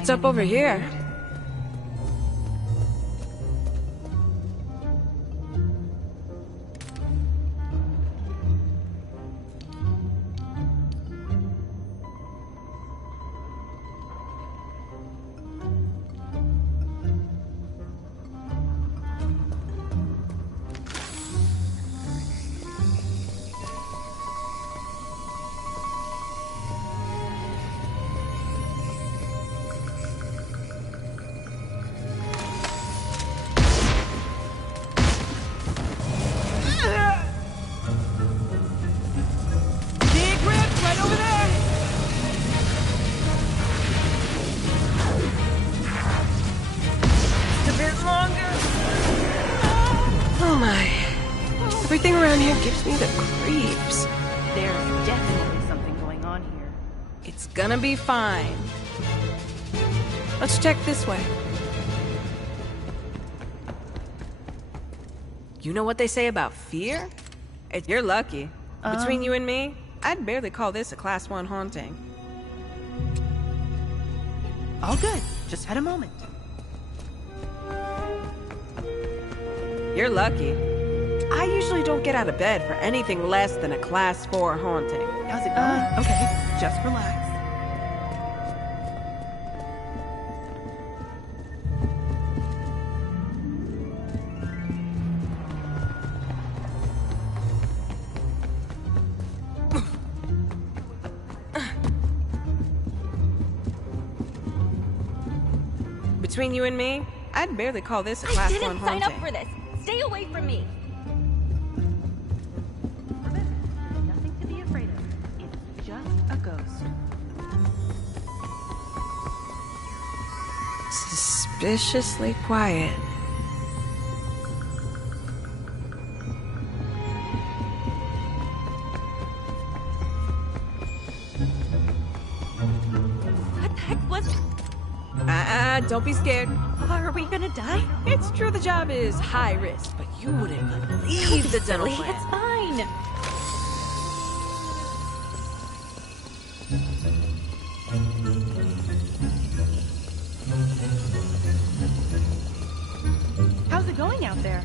What's up over here? Everything around here gives me the creeps. There's definitely something going on here. It's gonna be fine. Let's check this way. You know what they say about fear? You're lucky. Between you and me, I'd barely call this a Class 1 haunting. All good. Just had a moment. You're lucky. I usually don't get out of bed for anything less than a Class 4 haunting. How's it going? Okay, just relax. Between you and me, I'd barely call this a Class 1 haunting. I didn't sign up for this. Stay away from me. Remember, nothing to be afraid of. It's just a ghost. Suspiciously quiet. What the heck was... Don't be scared. Are we gonna die? It's true the job is high risk, but you wouldn't believe the dental Silly, plan. it's fine. How's it going out there?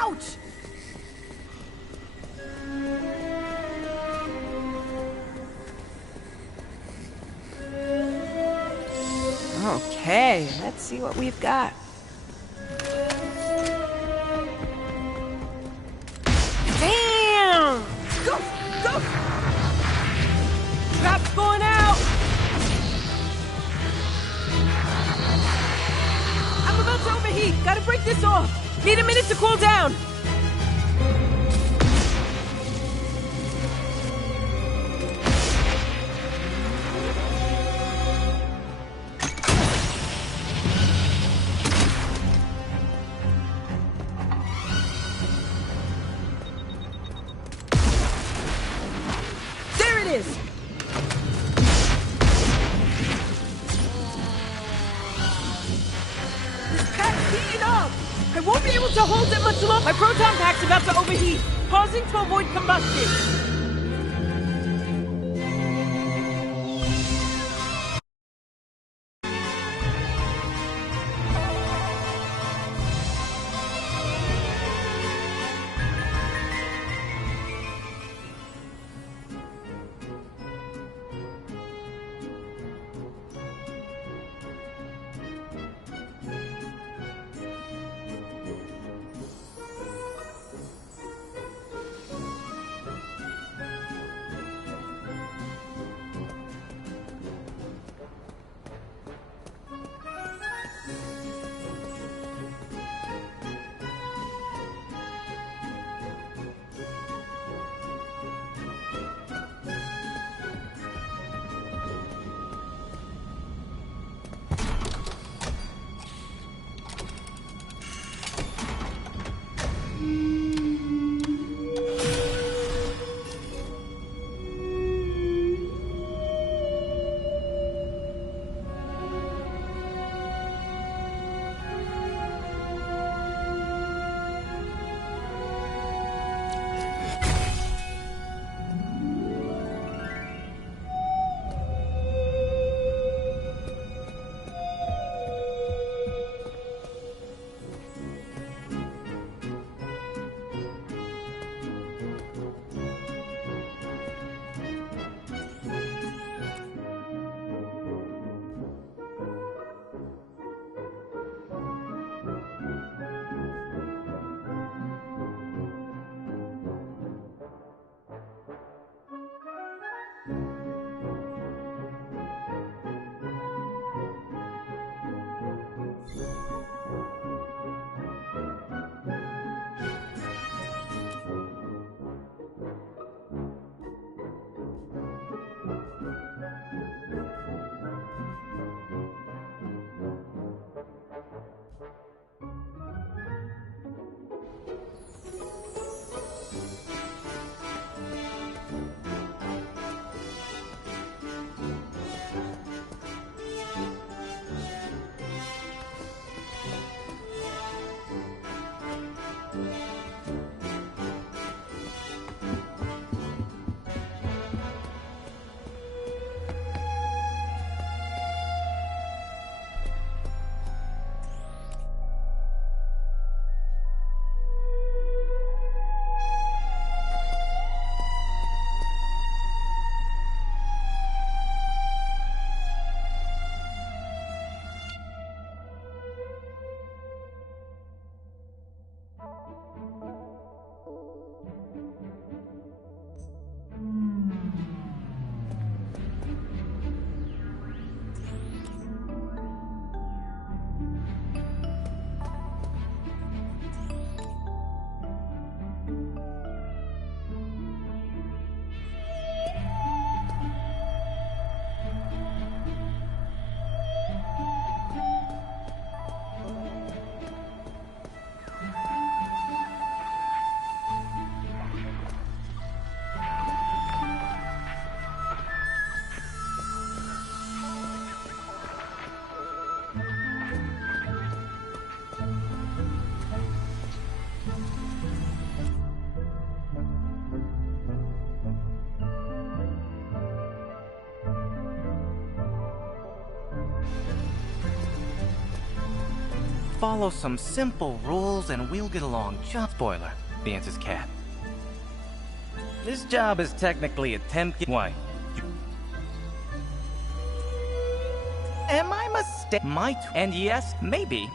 Ouch! Okay, let's see what we've got. Damn! Go! Go! Trap's going out! I'm about to overheat. Gotta break this off. Need a minute to cool down. There it is. This pack's heating up. I won't be able to hold it much longer. My proton pack's about to overheat. Pausing to avoid combustion. follow some simple rules and we'll get along just... Spoiler, the answer's Cat. This job is technically a temp... Why? Am I mistaken? And yes, maybe.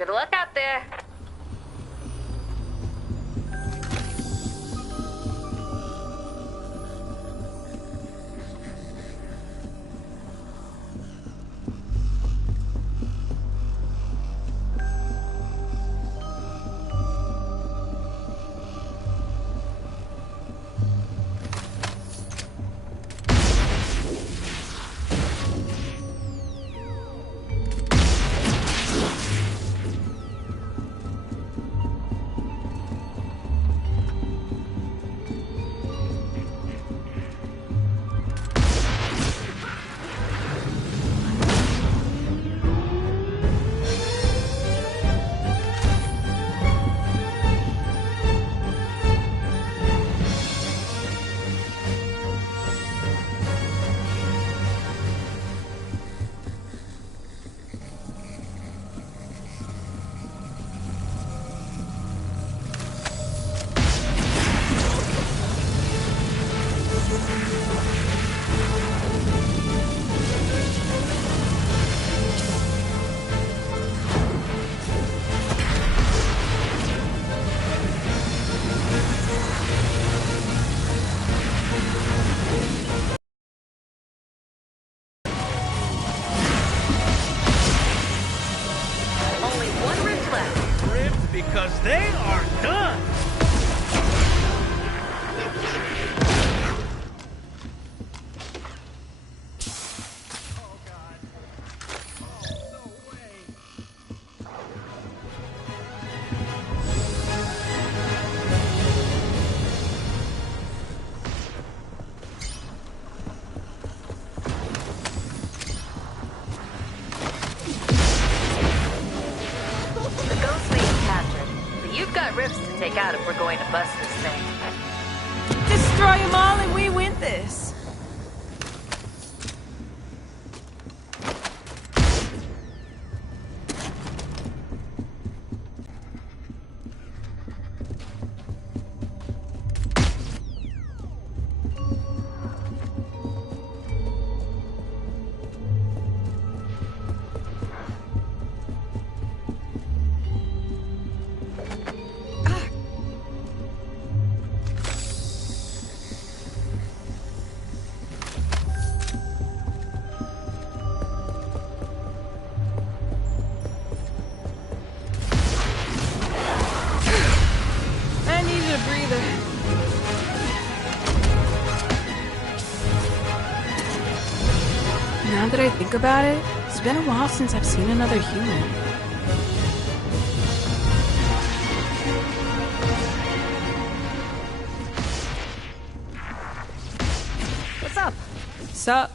Good luck out there. take out if we're going to bust this thing. Destroy them all and we win this. Now that I think about it, it's been a while since I've seen another human. What's up? Sup?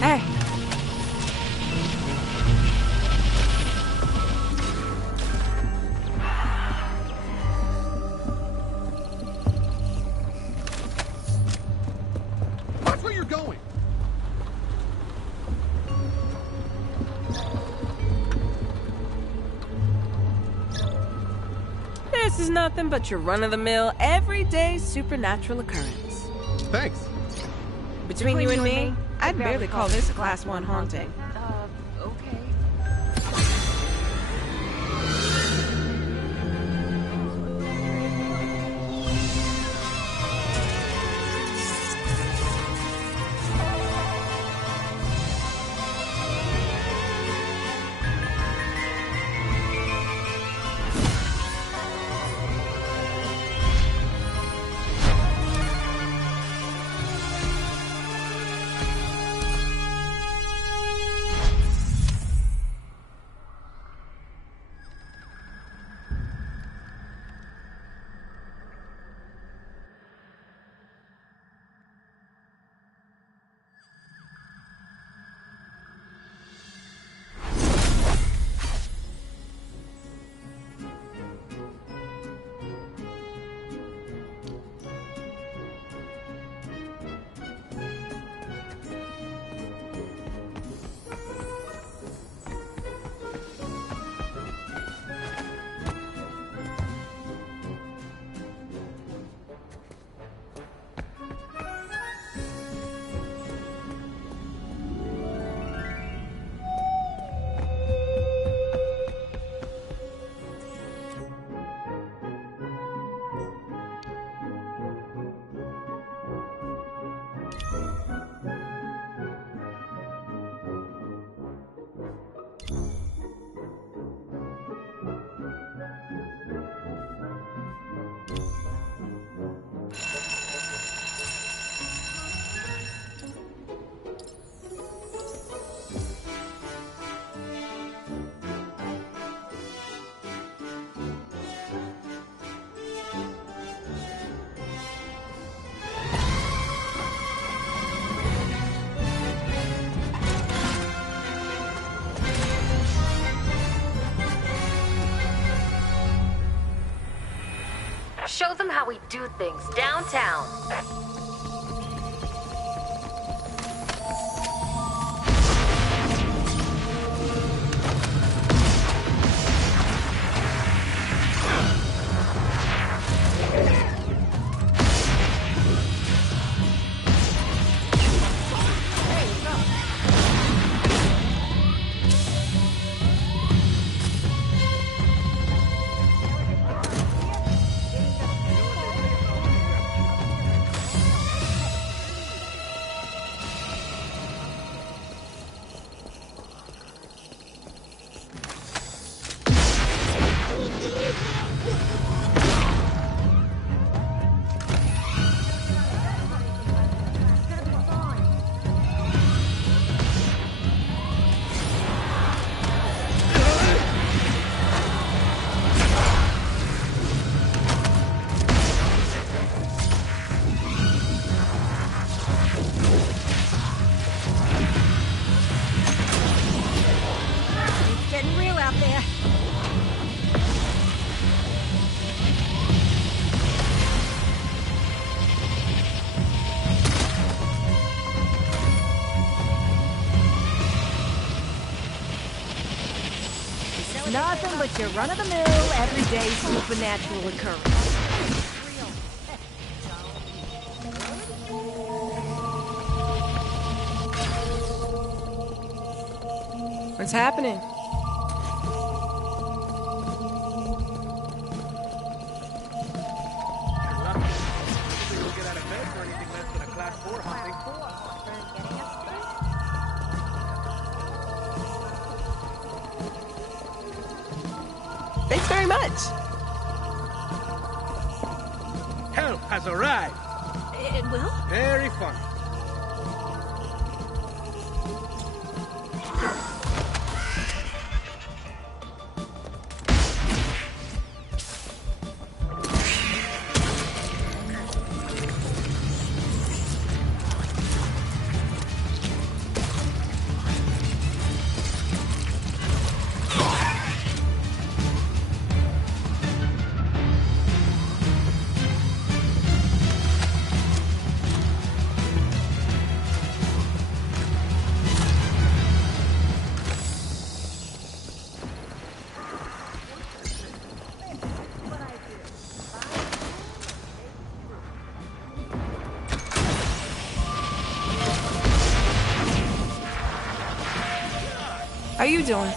Hey. Watch where you're going. This is nothing but your run-of-the-mill, everyday supernatural occurrence. Thanks. Between you and me, I'd barely call this a Class 1 haunting. Okay. Show them how we do things downtown. Nothing but your run-of-the-mill, everyday supernatural occurrence. What's happening? Thanks very much. Help has arrived. It will? Very funny. How you doing?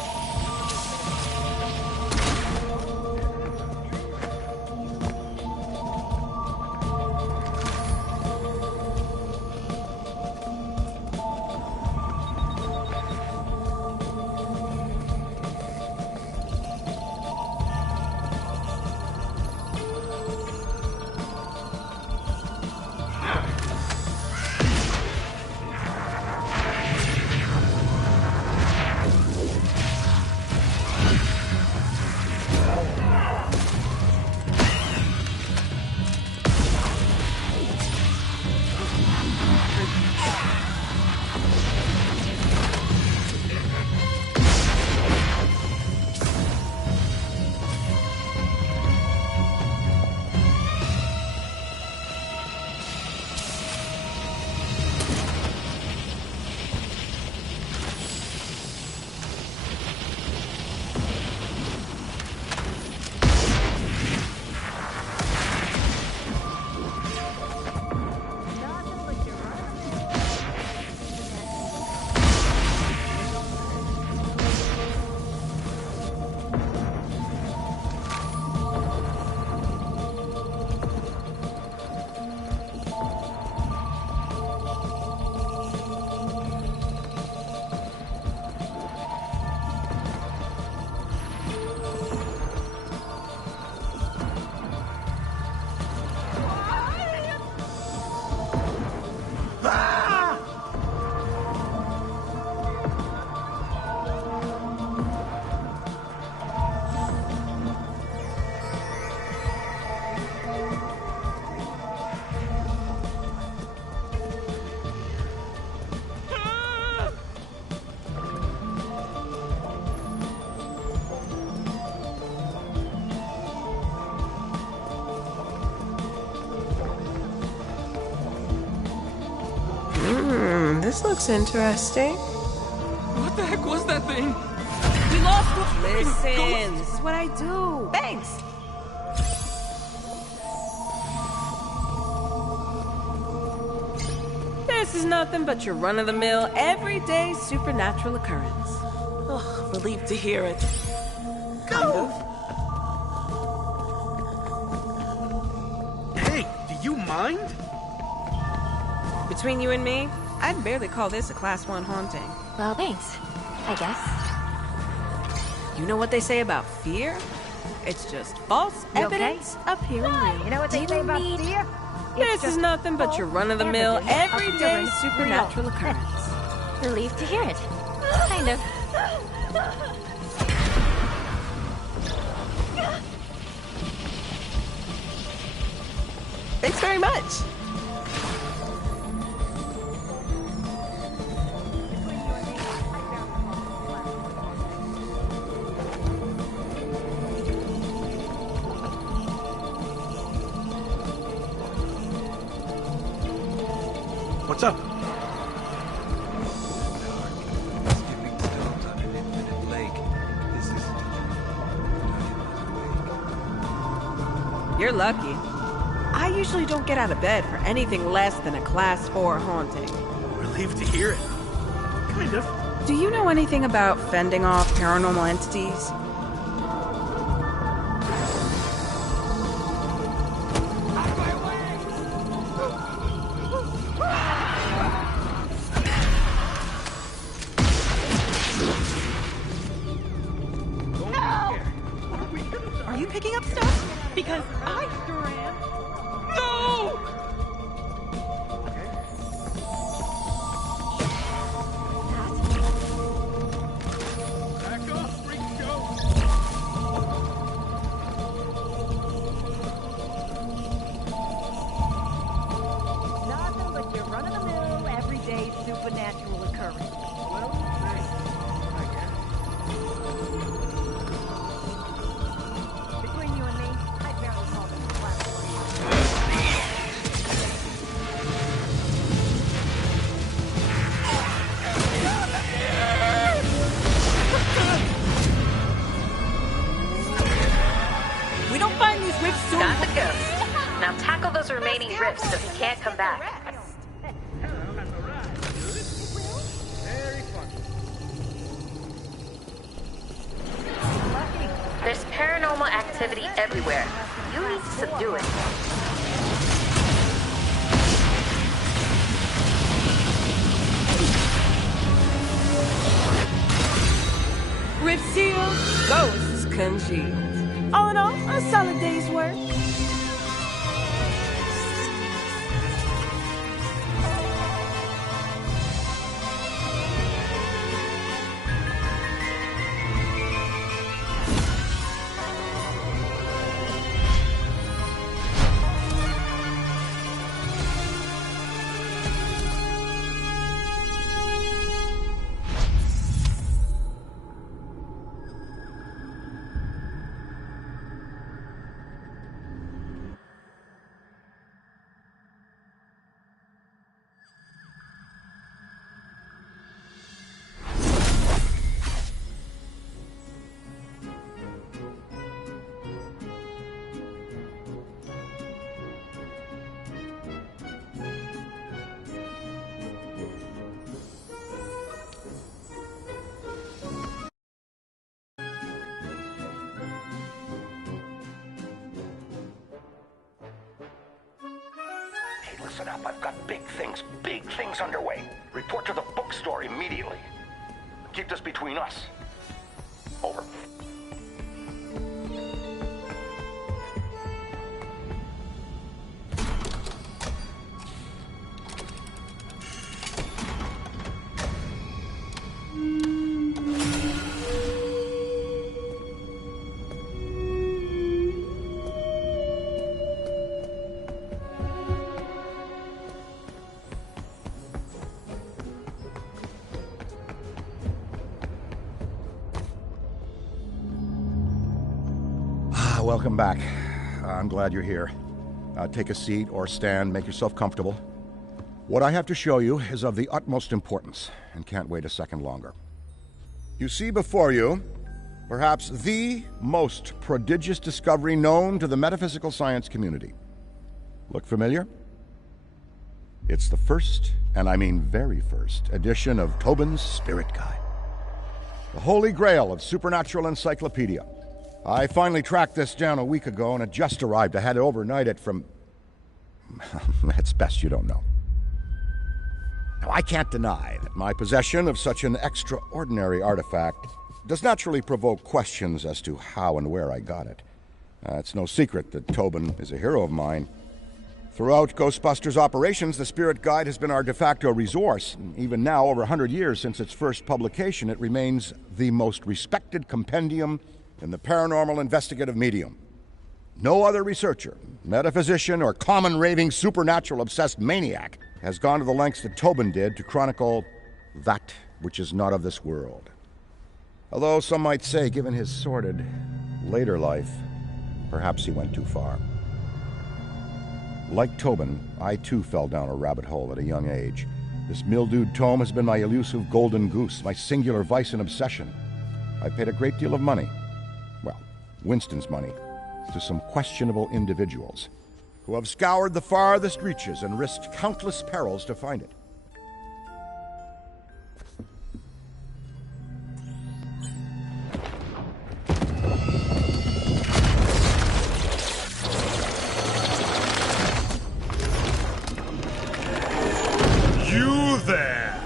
This looks interesting. What the heck was that thing? We lost. Listen, this is what I do. Thanks. This is nothing but your run-of-the-mill, everyday supernatural occurrence. Ugh, relieved to hear it. Go! Hey, do you mind? Between you and me, I'd barely call this a Class 1 haunting. Well, thanks, I guess. You know what they say about fear? It's just false evidence appearing real. You know what they say about fear? This is nothing but your run-of-the-mill, everyday supernatural occurrence. Relieved to hear it. Kind of. Thanks very much. What's up? Skipping stones on an infinite lake. This is You're lucky. I usually don't get out of bed for anything less than a Class 4 haunting. Relieved to hear it. Kind of. Do you know anything about fending off paranormal entities? Are you picking up stuff? Because I sure am. No! Back off, freak show. Nothing but your run-of-the-mill, everyday supernatural occurrence. Well, thanks. I guess. Between you and me, I barely call them Class 4. We don't find these rifts soon. Got the ghost. Now tackle those remaining rifts so he can't come back. Well, that's all right. Good. Very fun. There's paranormal activity everywhere. You need to subdue it. Rift sealed, Ghosts congealed. all in all, a solid day's work. Listen up, I've got big things underway. Report to the bookstore immediately. Keep this between us. Over. Welcome back. I'm glad you're here. Take a seat or stand, make yourself comfortable. What I have to show you is of the utmost importance and can't wait a second longer. You see before you, perhaps the most prodigious discovery known to the metaphysical science community. Look familiar? It's the first, and I mean very first, edition of Tobin's Spirit Guide. The holy grail of supernatural encyclopedia. I finally tracked this down a week ago and it just arrived. I had to overnight it from... It's best you don't know. Now, I can't deny that my possession of such an extraordinary artifact does naturally provoke questions as to how and where I got it. It's no secret that Tobin is a hero of mine. Throughout Ghostbusters operations, the Spirit Guide has been our de facto resource. Even now, over 100 years since its first publication, it remains the most respected compendium in the paranormal investigative medium. No other researcher, metaphysician, or common raving supernatural obsessed maniac has gone to the lengths that Tobin did to chronicle that which is not of this world. Although some might say, given his sordid later life, perhaps he went too far. Like Tobin, I too fell down a rabbit hole at a young age. This mildewed tome has been my elusive golden goose, my singular vice and obsession. I paid a great deal of money. Well, Winston's money, to some questionable individuals who have scoured the farthest reaches and risked countless perils to find it. You there!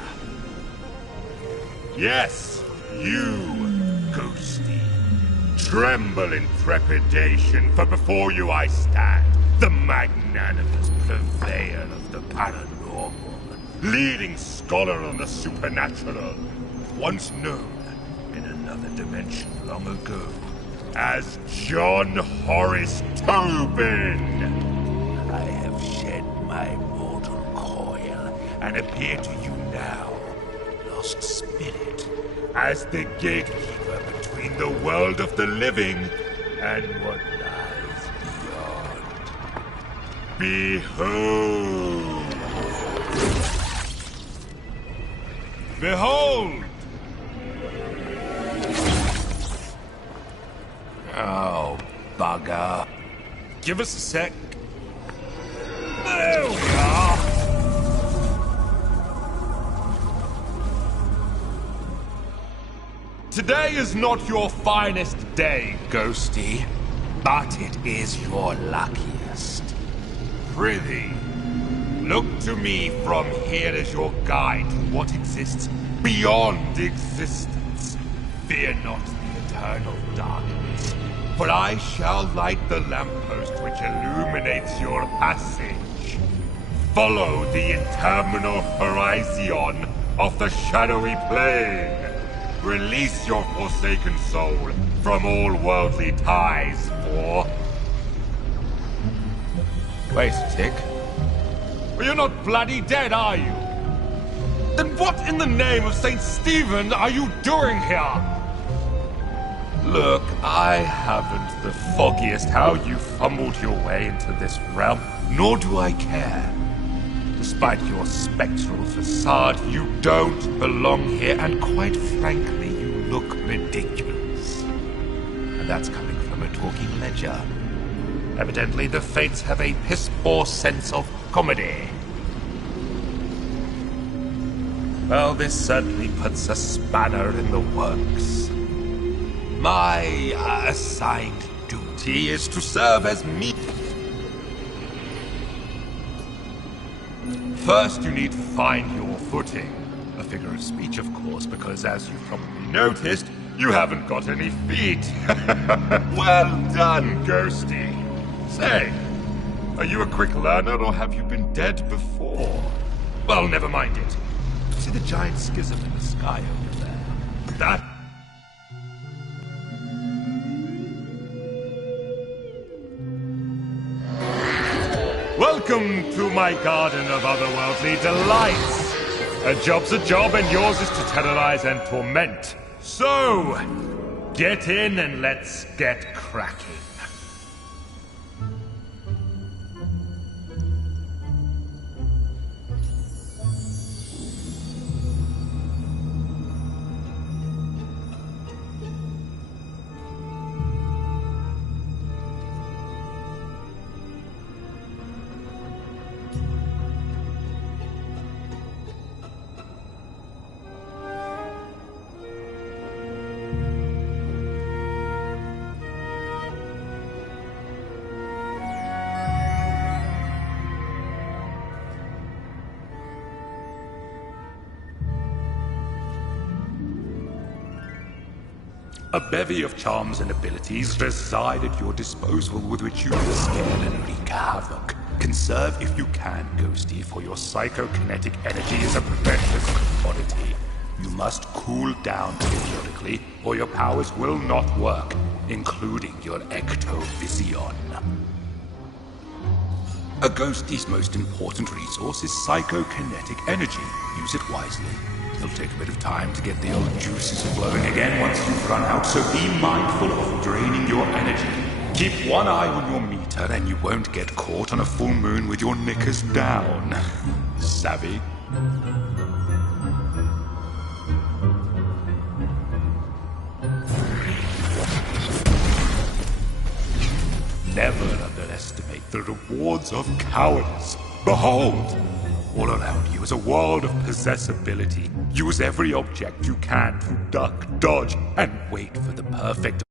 Yes, you, Ghosty. Tremble in trepidation, for before you I stand, the magnanimous purveyor of the paranormal, leading scholar on the supernatural, once known in another dimension long ago as John Horace Tobin. I have shed my mortal coil and appear to you now, lost spirit, as the gatekeeper between the world of the living and what lies beyond. Behold! Behold! Oh, bugger. Give us a sec. There we are! Today is not your finest day, Ghosty, but it is your luckiest. Prithee, look to me from here as your guide to what exists beyond existence. Fear not the eternal darkness, for I shall light the lamppost which illuminates your passage. Follow the interminable horizon of the shadowy plane. Release your forsaken soul from all worldly ties, for... Wait a tick. Well, you're not bloody dead, are you? Then what in the name of St. Stephen are you doing here? Look, I haven't the foggiest how you fumbled your way into this realm, nor do I care. Despite your spectral facade, you don't belong here, and quite frankly, you look ridiculous. And that's coming from a talking ledger. Evidently, the Fates have a piss-poor sense of comedy. Well, this certainly puts a spanner in the works. My assigned duty is to serve as me. First, you need to find your footing. A figure of speech, of course, because as you've probably noticed, you haven't got any feet. Well done, Ghosty. Say, are you a quick learner or have you been dead before? Well, never mind it. See the giant schism in the sky over there? That... Welcome to my garden of otherworldly delights. A job's a job, and yours is to terrorize and torment. So, get in and let's get cracking. A bevy of charms and abilities reside at your disposal with which you can skill and wreak havoc. Conserve if you can, Ghosty, for your psychokinetic energy is a precious commodity. You must cool down periodically, or your powers will not work, including your ectovision. A Ghosty's most important resource is psychokinetic energy. Use it wisely. It'll take a bit of time to get the old juices flowing again once you've run out, so be mindful of draining your energy. Keep one eye on your meter and you won't get caught on a full moon with your knickers down. Savvy? never underestimate the rewards of cowardice. Behold! All around you is a world of possessibility. Use every object you can to duck, dodge, and wait for the perfect